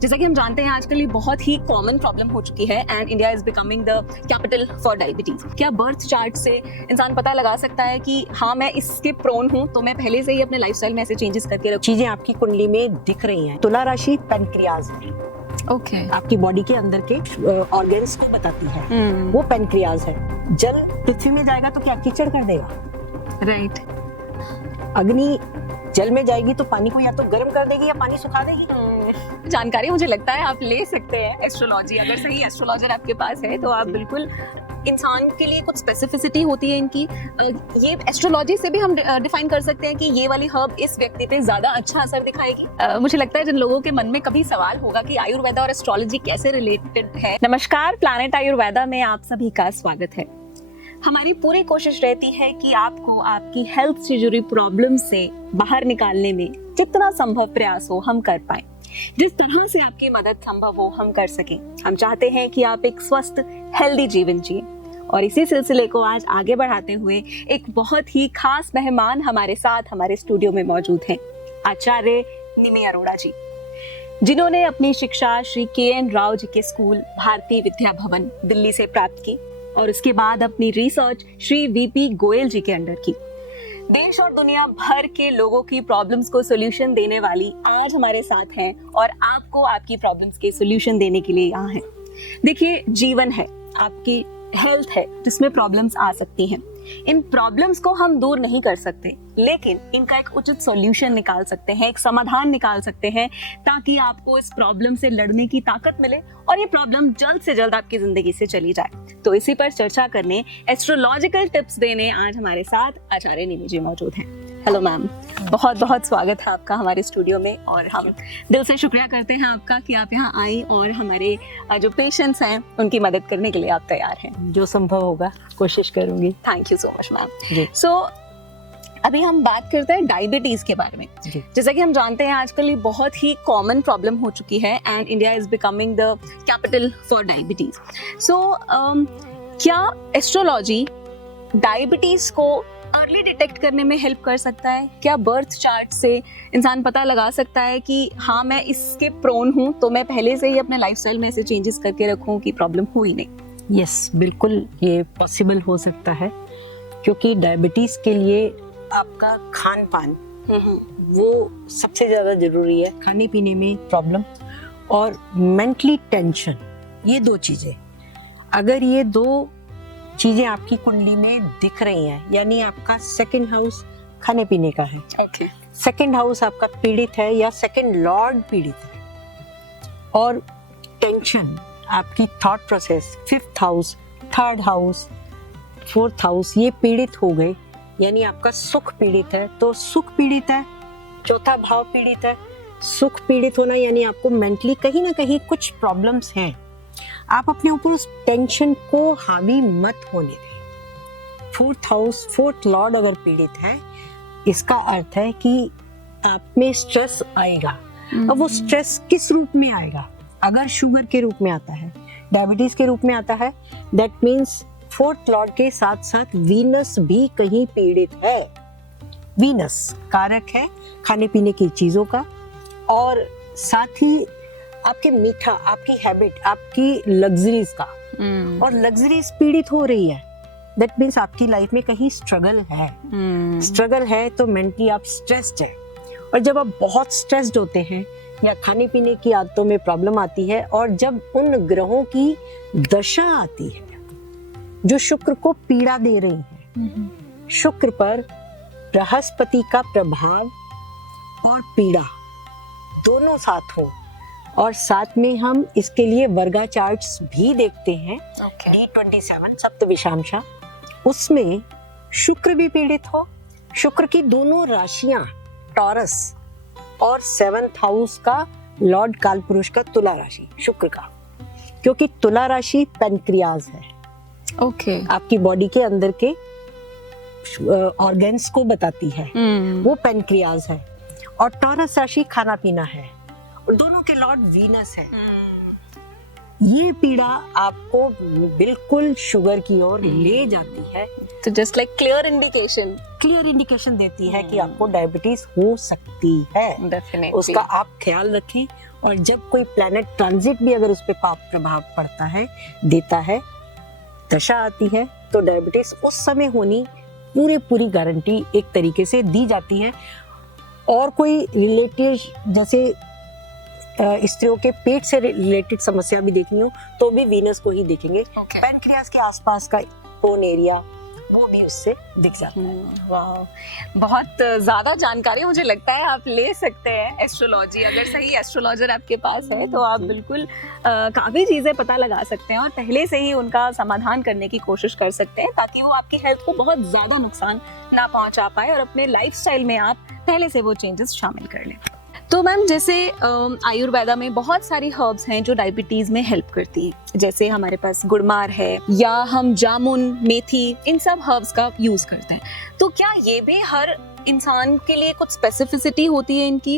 जैसा कि हम जानते हैं आजकल ये बहुत ही कॉमन प्रॉब्लम हो चुकी है and India is becoming the capital for diabetes. क्या बर्थ चार्ट से इंसान पता लगा सकता है कि हाँ मैं इसके प्रोन हूँ, तो मैं पहले से ही अपने लाइफस्टाइल में ऐसे चेंजेस करके रखूँ? चीजें आपकी कुंडली में दिख रही हैं। तुला राशि पैनक्रियाज है। ओके। आपकी बॉडी के अंदर के ऑर्गन्स को बताती है। वो पैनक्रियाज है। जल पृथ्वी में जाएगा तो क्या कीचड़ कर देगा? राइट। अग्नि जल में जाएगी तो पानी को या तो गर्म कर देगी या पानी सुखा देगी। जानकारी मुझे लगता है आप ले सकते हैं एस्ट्रोलॉजी, अगर सही एस्ट्रोलॉजर आपके पास है तो आप बिल्कुल, इंसान के लिए कुछ स्पेसिफिसिटी होती है इनकी, ये एस्ट्रोलॉजी से भी हम डिफाइन कर सकते हैं कि ये वाली हर्ब इस व्यक्ति पे ज्यादा अच्छा असर दिखाएगी। मुझे लगता है जिन लोगों के मन में कभी सवाल होगा कि आयुर्वेदा और एस्ट्रोलॉजी कैसे रिलेटेड है। नमस्कार, प्लैनेट आयुर्वेदा में आप सभी का स्वागत है। हमारी पूरी कोशिश रहती है कि आपको आपकी हेल्थ से जुड़ी प्रॉब्लम से बाहर निकालने में जितना संभव प्रयास हो हम कर पाए, जिस तरह से आपकी मदद संभव हो हम कर सकें। हम चाहते हैं कि आप एक स्वस्थ हेल्दी जीवन जिए और इसी सिलसिले को आज आगे बढ़ाते हुए एक बहुत ही खास मेहमान हमारे साथ हमारे स्टूडियो में मौजूद हैं, आचार्य निमि अरोड़ा जी, जिन्होंने अपनी शिक्षा श्री KN राव जी के स्कूल भारतीय विद्या भवन दिल्ली से प्राप्त की और उसके बाद अपनी रिसर्च श्री VP गोयल जी के अंडर की। देश और दुनिया भर के लोगों की प्रॉब्लम्स को सॉल्यूशन देने वाली आज हमारे साथ हैं और आपको आपकी प्रॉब्लम्स के सॉल्यूशन देने के लिए यहाँ हैं। देखिए, जीवन है, आपकी हेल्थ है जिसमें प्रॉब्लम्स आ सकती हैं। इन प्रॉब्लम्स को हम दूर नहीं कर सकते, लेकिन इनका एक उचित सॉल्यूशन निकाल सकते हैं, एक समाधान निकाल सकते हैं, ताकि आपको इस प्रॉब्लम से लड़ने की ताकत मिले और ये प्रॉब्लम जल्द से जल्द आपकी जिंदगी से चली जाए। तो इसी पर चर्चा करने, एस्ट्रोलॉजिकल टिप्स देने आज हमारे साथ आचार्य निमि जी मौजूद हैं। हेलो मैम, बहुत बहुत स्वागत है आपका हमारे स्टूडियो में और हम दिल से शुक्रिया करते हैं आपका कि आप यहाँ आई और हमारे जो पेशेंट्स हैं उनकी मदद करने के लिए आप तैयार हैं। जो संभव होगा कोशिश करूंगी। Thank you so much ma'am. So अभी हम बात करते हैं डायबिटीज के बारे में। जैसा कि हम जानते हैं आजकल ये बहुत ही कॉमन प्रॉब्लम हो चुकी है and India is becoming the capital for diabetes. So क्या एस्ट्रोलॉजी डायबिटीज को अर्ली डिटेक्ट करने में हेल्प कर सकता है? क्या बर्थ चार्ट से इंसान पता लगा सकता है कि हाँ मैं इसके प्रोन हूँ, तो मैं पहले से ही अपने लाइफस्टाइल में ऐसे चेंजेस करके रखूँ कि प्रॉब्लम हो ही नहीं? यस, बिल्कुल ये पॉसिबल हो सकता है, क्योंकि डायबिटीज के लिए आपका खान पान वो सबसे ज्यादा जरूरी है। खाने पीने में प्रॉब्लम और मेंटली टेंशन, ये दो चीजें, अगर ये दो चीजें आपकी कुंडली में दिख रही हैं, यानी आपका सेकंड हाउस खाने पीने का है, ओके, सेकंड हाउस आपका पीड़ित है या सेकंड लॉर्ड पीड़ित है, और टेंशन आपकी thought process, fifth house, third house, fourth house ये पीड़ित हो गए, यानी आपका सुख पीड़ित है, तो सुख पीड़ित है, चौथा भाव पीड़ित है। सुख पीड़ित होना यानी आपको मेंटली कहीं ना कहीं कुछ प्रॉब्लम्स हैं। आप अपने ऊपर उस टेंशन को हावी मत होने दें। फोर्थ हाउस, फोर्थ लॉर्ड अगर पीड़ित है, इसका अर्थ है कि आप में स्ट्रेस आएगा। अब वो स्ट्रेस किस रूप में आएगा? अगर शुगर के रूप में आता है, डायबिटीज के रूप में आता है, दैट मीन्स फोर्थ लॉर्ड के साथ साथ वीनस भी कहीं पीड़ित है। वीनस कारक है खाने पीने की चीजों का, और साथ ही आपके मीठा, आपकी हैबिट, आपकी लग्जरीज का, और लग्जरीज पीड़ित हो रही है, दैट मीन्स आपकी लाइफ में कहीं स्ट्रगल है। स्ट्रगल है तो मेंटली आप स्ट्रेस्ड है, और जब आप बहुत स्ट्रेस्ड होते हैं या खाने पीने की आदतों में प्रॉब्लम आती है, और जब उन ग्रहों की दशा आती है जो शुक्र को पीड़ा दे रही है, शुक्र पर बृहस्पति का प्रभाव और पीड़ा दोनों साथ हो, और साथ में हम इसके लिए वर्गा चार्ट्स भी देखते हैं, D27 सप्तविषांशा, उसमें शुक्र भी पीड़ित हो, शुक्र की दोनों राशियां टॉरस और सेवंथ हाउस का लॉर्ड काल पुरुष का तुला राशि, शुक्र का, क्योंकि तुला राशि पैनक्रियाज है। ओके, आपकी बॉडी के अंदर के ऑर्गन्स को बताती है, वो पैनक्रियाज है, और टॉरस राशि खाना पीना है, और दोनों के लॉर्ड वीनस है। ये पीड़ा आपको बिल्कुल शुगर की ओर ले जाती है, तो जस्ट लाइक क्लियर इंडिकेशन देती है कि आपको डायबिटीज हो सकती है। डेफिनेटली उसका आप ख्याल रखें, और जब कोई प्लैनेट ट्रांजिट भी अगर उस पर प्रभाव पड़ता है, देता है, दशा आती है, तो डायबिटीज उस समय होनी पूरी गारंटी एक तरीके से दी जाती है। और कोई रिलेटेड, जैसे स्त्रियों के पेट से रिलेटेड समस्या भी देखनी हो तो भी वीनस को ही देखेंगे। पैनक्रियास के आसपास का बोन एरिया वो भी उससे दिख जाता है। वाह, बहुत ज्यादा जानकारी मुझे लगता है आप ले सकते हैं एस्ट्रोलॉजी। अगर सही एस्ट्रोलॉजर आपके पास है तो आप बिल्कुल काफी चीजें पता लगा सकते हैं और पहले से ही उनका समाधान करने की कोशिश कर सकते हैं, ताकि वो आपकी हेल्थ को बहुत ज्यादा नुकसान ना पहुंचा पाए और अपने लाइफस्टाइल में आप पहले से वो चेंजेस शामिल कर लें। तो मैम, जैसे आयुर्वेदा में बहुत सारी हर्ब्स हैं जो डायबिटीज में हेल्प करती हैं, जैसे हमारे पास गुड़मार है या हम जामुन, मेथी, इन सब हर्ब्स का यूज करते हैं। तो क्या ये भी हर इंसान के लिए कुछ स्पेसिफिसिटी होती है इनकी?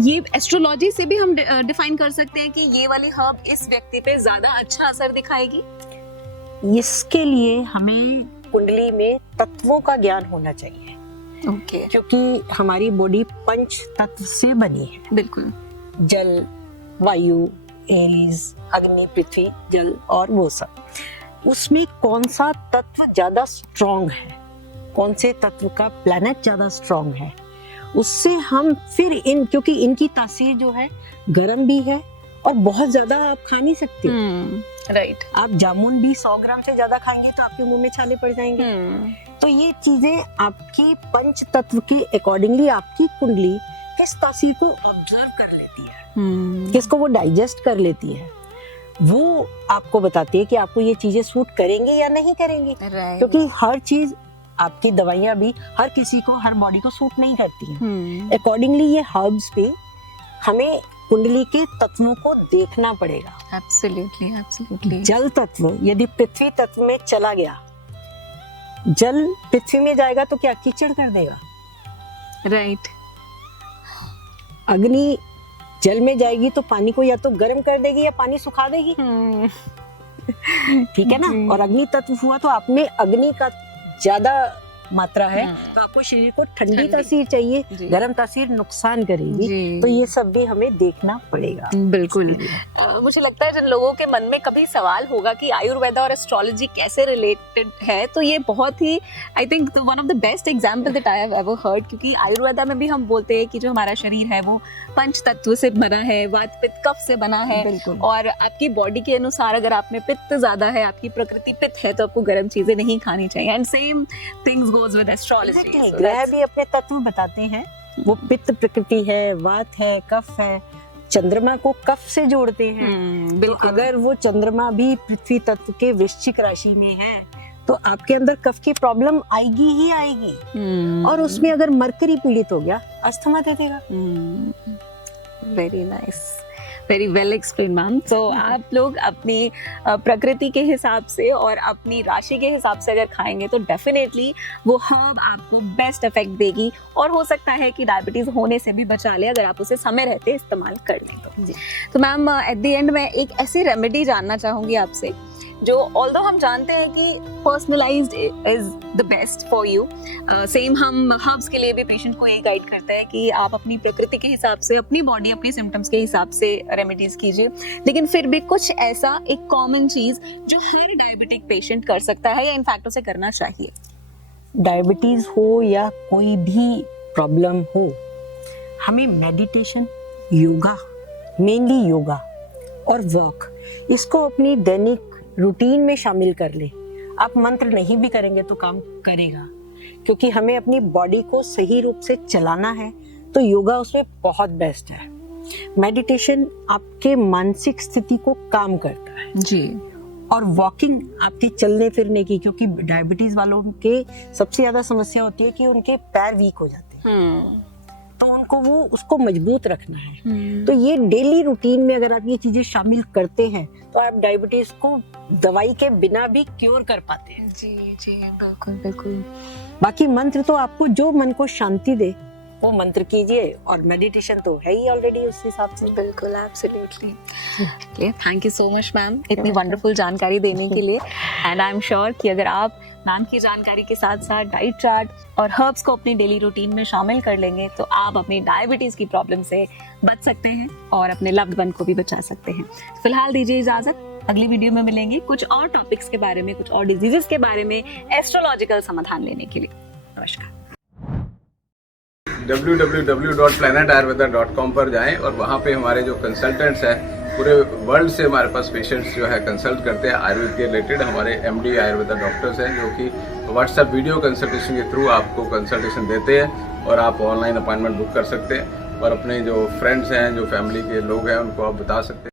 ये एस्ट्रोलॉजी से भी हम डिफाइन कर सकते हैं कि ये वाली हर्ब इस व्यक्ति पे ज्यादा अच्छा असर दिखाएगी? इसके लिए हमें कुंडली में तत्वों का ज्ञान होना चाहिए। ओके, क्योंकि हमारी बॉडी पंच तत्व से बनी है। बिल्कुल। जल, वायु, एरीज, अग्नि, पृथ्वी, जल और वो सब। उसमें कौन सा तत्व ज्यादा स्ट्रॉन्ग है, कौन से तत्व का प्लैनेट ज्यादा स्ट्रॉन्ग है, उससे हम फिर क्योंकि इनकी तासीर जो है गर्म भी है और बहुत ज्यादा आप खा नहीं सकते। राइट। आप जामुन भी 100 ग्राम से ज्यादा खाएंगे तो आपके मुंह में छाले पड़ जाएंगे। तो ये चीजें आपकी पंच तत्व के अकॉर्डिंगली आपकी कुंडली किस तासीर को ऑब्जर्व कर लेती है, किसको वो डाइजेस्ट कर लेती है, वो आपको बताती है कि आपको ये चीजें सूट करेंगे या नहीं करेंगे। क्योंकि हर चीज, आपकी दवाइयां भी हर किसी को, हर बॉडी को सूट नहीं करती हैं। अकॉर्डिंगली ये हर्ब्स पे हमें कुंडली के तत्वों को देखना पड़ेगा। एब्सोल्युटली। जल तत्व यदि पृथ्वी तत्व में चला गया, जल पृथ्वी में जाएगा तो क्या कीचड़ कर देगा? राइट। अग्नि जल में जाएगी तो पानी को या तो गर्म कर देगी या पानी सुखा देगी। ठीक है ना? और अग्नि तत्व हुआ तो आप में अग्नि का ज्यादा मात्रा है, तो आपको शरीर को ठंडी तासीर चाहिए, गर्म तासीर नुकसान करेगी। तो ये सब भी हमें देखना पड़ेगा। बिल्कुल। मुझे लगता है जिन लोगों के मन में कभी सवाल होगा कि आयुर्वेदा और एस्ट्रोलॉजी कैसे रिलेटेड है, तो ये बहुत ही, I think, one of the best example that I have ever heard. क्योंकि आयुर्वेदा में भी हम बोलते हैं कि जो हमारा शरीर है वो पंच तत्व से बना है, वात, पित्त, कफ से बना है। और आपकी बॉडी के अनुसार अगर आप में पित्त ज्यादा है, आपकी प्रकृति पित्त है, तो आपको गर्म चीजें नहीं खानी चाहिए। And same things goes with astrology. Exactly. ग्रह भी अपने तत्व बताते हैं। वो पित्त प्रकृति है, वात है, कफ है। चंद्रमा को कफ से जोड़ते हैं। तो अगर वो चंद्रमा भी पृथ्वी तत्व के वृश्चिक राशि में है तो आपके अंदर कफ की प्रॉब्लम आएगी ही आएगी। और उसमें अगर मरकरी पीड़ित हो गया, अस्थमा दे देगा। Very nice, very well explain ma'am. तो आप लोग अपनी प्रकृति के हिसाब से और अपनी राशि के हिसाब से अगर खाएंगे तो डेफिनेटली वो हर्ब आपको बेस्ट इफेक्ट देगी, और हो सकता है कि डायबिटीज होने से भी बचा ले अगर आप उसे समय रहते इस्तेमाल कर लें। तो मैम, एट द एंड मैं एक ऐसी रेमेडी जानना चाहूंगी आपसे जो, ऑल्दो हम जानते हैं कि personalised is the best for you, same हम हर्ब्स के लिए भी पेशेंट को ये गाइड करते हैं कि आप अपनी प्रकृति के हिसाब से, अपनी बॉडी, अपनी सिम्टम्स के हिसाब से रेमेडीज कीजिए। लेकिन फिर भी कुछ ऐसा एक कॉमन चीज जो हर डायबिटिक पेशेंट कर सकता है या इनफैक्ट उसे करना चाहिए? डायबिटीज हो या कोई भी प्रॉब्लम हो, हमें मेडिटेशन, योगा, मेनली योगा और वॉक, इसको अपनी दैनिक रूटीन में शामिल कर ले। आप मंत्र नहीं भी करेंगे तो काम करेगा, क्योंकि हमें अपनी बॉडी को सही रूप से चलाना है, तो योगा उसमें बहुत बेस्ट है। मेडिटेशन आपके मानसिक स्थिति को काम करता है जी, और वॉकिंग आपकी चलने फिरने की, क्योंकि डायबिटीज वालों के सबसे ज्यादा समस्या होती है कि उनके पैर वीक हो जाते हैं। तो उनको वो उसको मजबूत रखना है। तो ये डेली रूटीन में अगर आप ये चीजें शामिल करते हैं तो आप डायबिटीज को दवाई के बिना भी क्योर कर पाते हैं। जी जी, बिल्कुल बिल्कुल। बाकी मंत्र तो आपको जो मन को शांति दे वो मंत्र कीजिए, और मेडिटेशन तो है ही ऑलरेडी उस हिसाब से। बिल्कुल, absolutely. Okay, thank you so much ma'am इतनी वंडरफुल जानकारी देने के लिए। एंड आई एम श्योर कि अगर आप मैम की जानकारी के साथ साथ डाइट चार्ट और हर्ब्स को अपनी डेली रूटीन में शामिल कर लेंगे तो आप अपनी डायबिटीज की प्रॉब्लम से बच सकते हैं और अपने लव्ड वन को भी बचा सकते हैं। फिलहाल दीजिए इजाजत, अगली वीडियो में मिलेंगे कुछ और टॉपिक्स के बारे में, कुछ और डिजीजेस के बारे में एस्ट्रोलॉजिकल समाधान लेने के लिए। नमस्कार। www.planetayurveda.com पर जाएं और वहाँ पे हमारे जो कंसल्टेंट्स हैं पूरे वर्ल्ड से हमारे पास पेशेंट्स जो है कंसल्ट करते हैं आयुर्वेद के रिलेटेड। हमारे MD आयुर्वेदा डॉक्टर्स हैं जो कि व्हाट्सएप वीडियो कंसल्टेशन के थ्रू आपको कंसल्टेशन देते हैं और आप ऑनलाइन अपॉइंटमेंट बुक कर सकते हैं और अपने जो फ्रेंड्स हैं, जो फैमिली के लोग हैं, उनको आप बता सकते हैं।